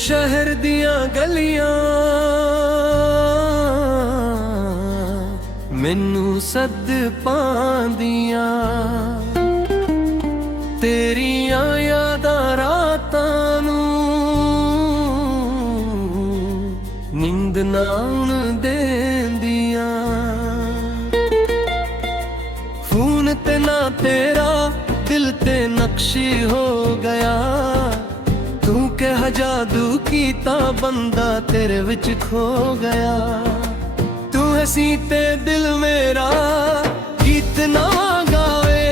शहर दियां गलियां मैनू सद पांदियां, तेरियां यादां रातां नूं नींद ना आउण देंदियां। फोन ते ना तेरा दिल ते नक्शी हो गया, तू कह जादू कीता बंदा तेरे विच खो गया। तू हसी ते दिल मेरा गीत ना गावे,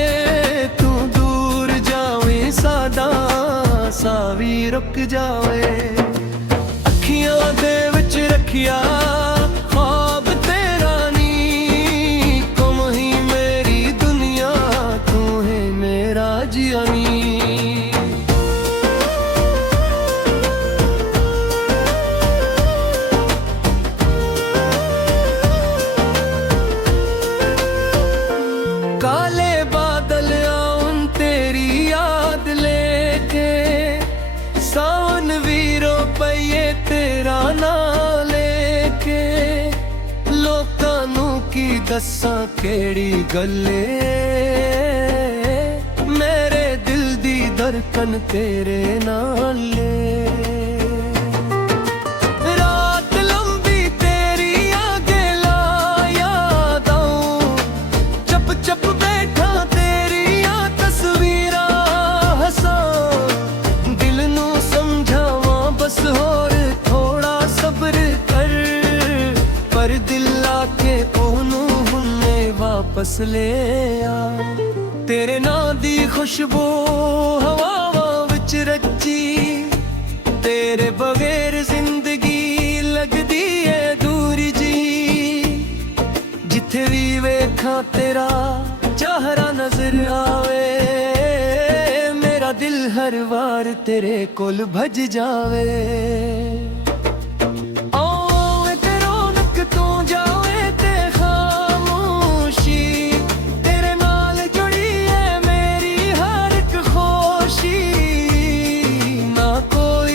तू दूर जावे सादा सा भी रुक जावे। अखियां दे विच रखिया ख्वाब तेरा नी, गुम ही मेरी दुनिया तू है मेरा जियानी। काले बादल आउन तेरी याद लेके, सावन वीरो पईए तेरा ना लेके। लोकां नू की दस्सां केड़ी गल्ले, मेरे दिल दी धड़कन तेरे नाले। पर दिल आके ओनू हुन्ने वापस ले आ, तेरे नां दी खुशबू हवावां विच रची। तेरे बगैर जिंदगी लगदी है दूरी जी, जिथे भी वेखां तेरा चेहरा नजर आवे, मेरा दिल हर वार तेरे कोल भज जावे।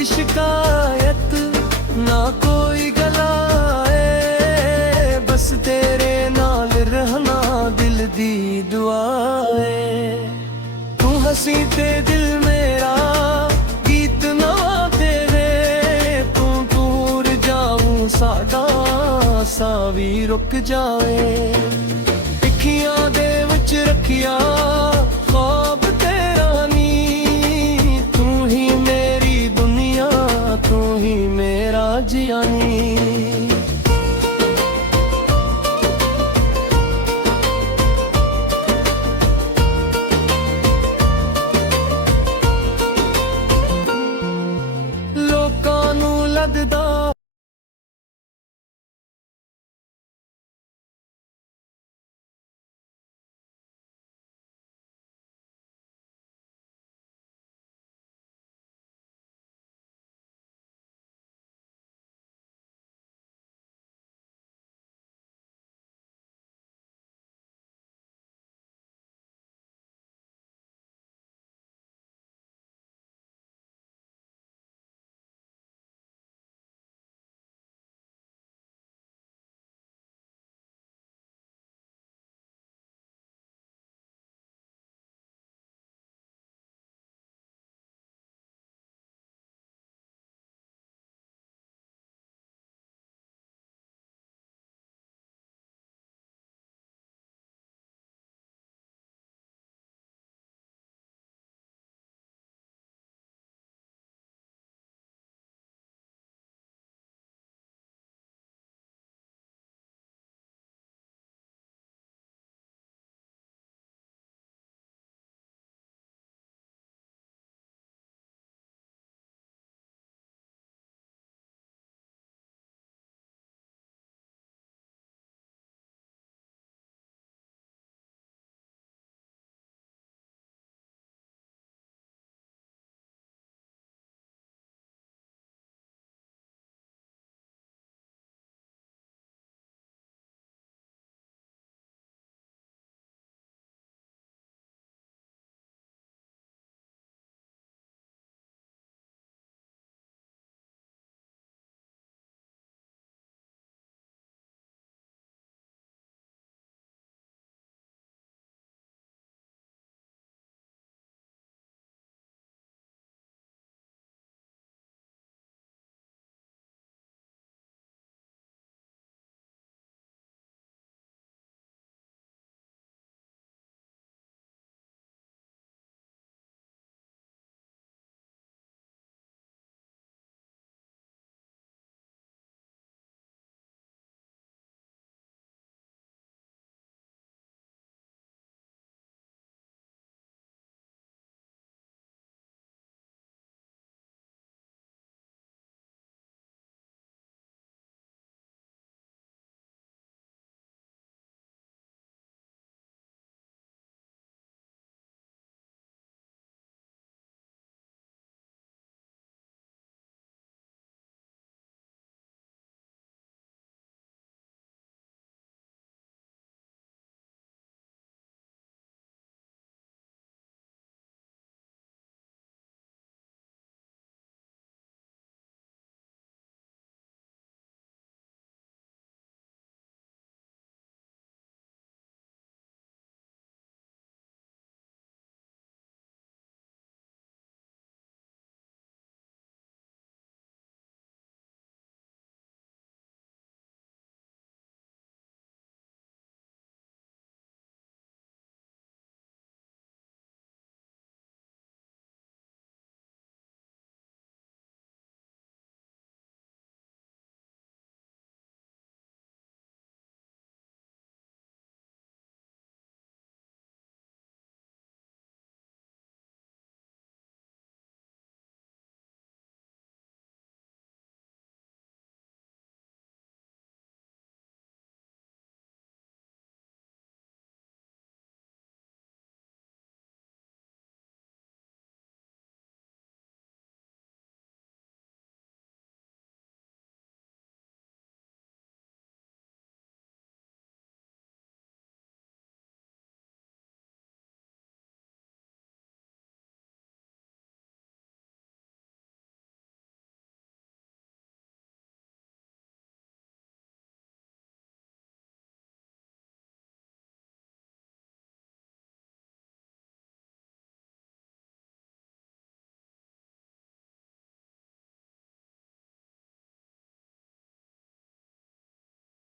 शिकायत ना कोई गलाए, बस तेरे नाल रहना दिल दी दुआए। तू हसी ते दिल मेरा गीत नवा तेरे, तू दूर जाऊं सादा सा भी रुक जाए। अखियां दे विच रखिया ख्वाब तेरा नी, तू ही मेरी दुनिया तू ही मेरा जियानी।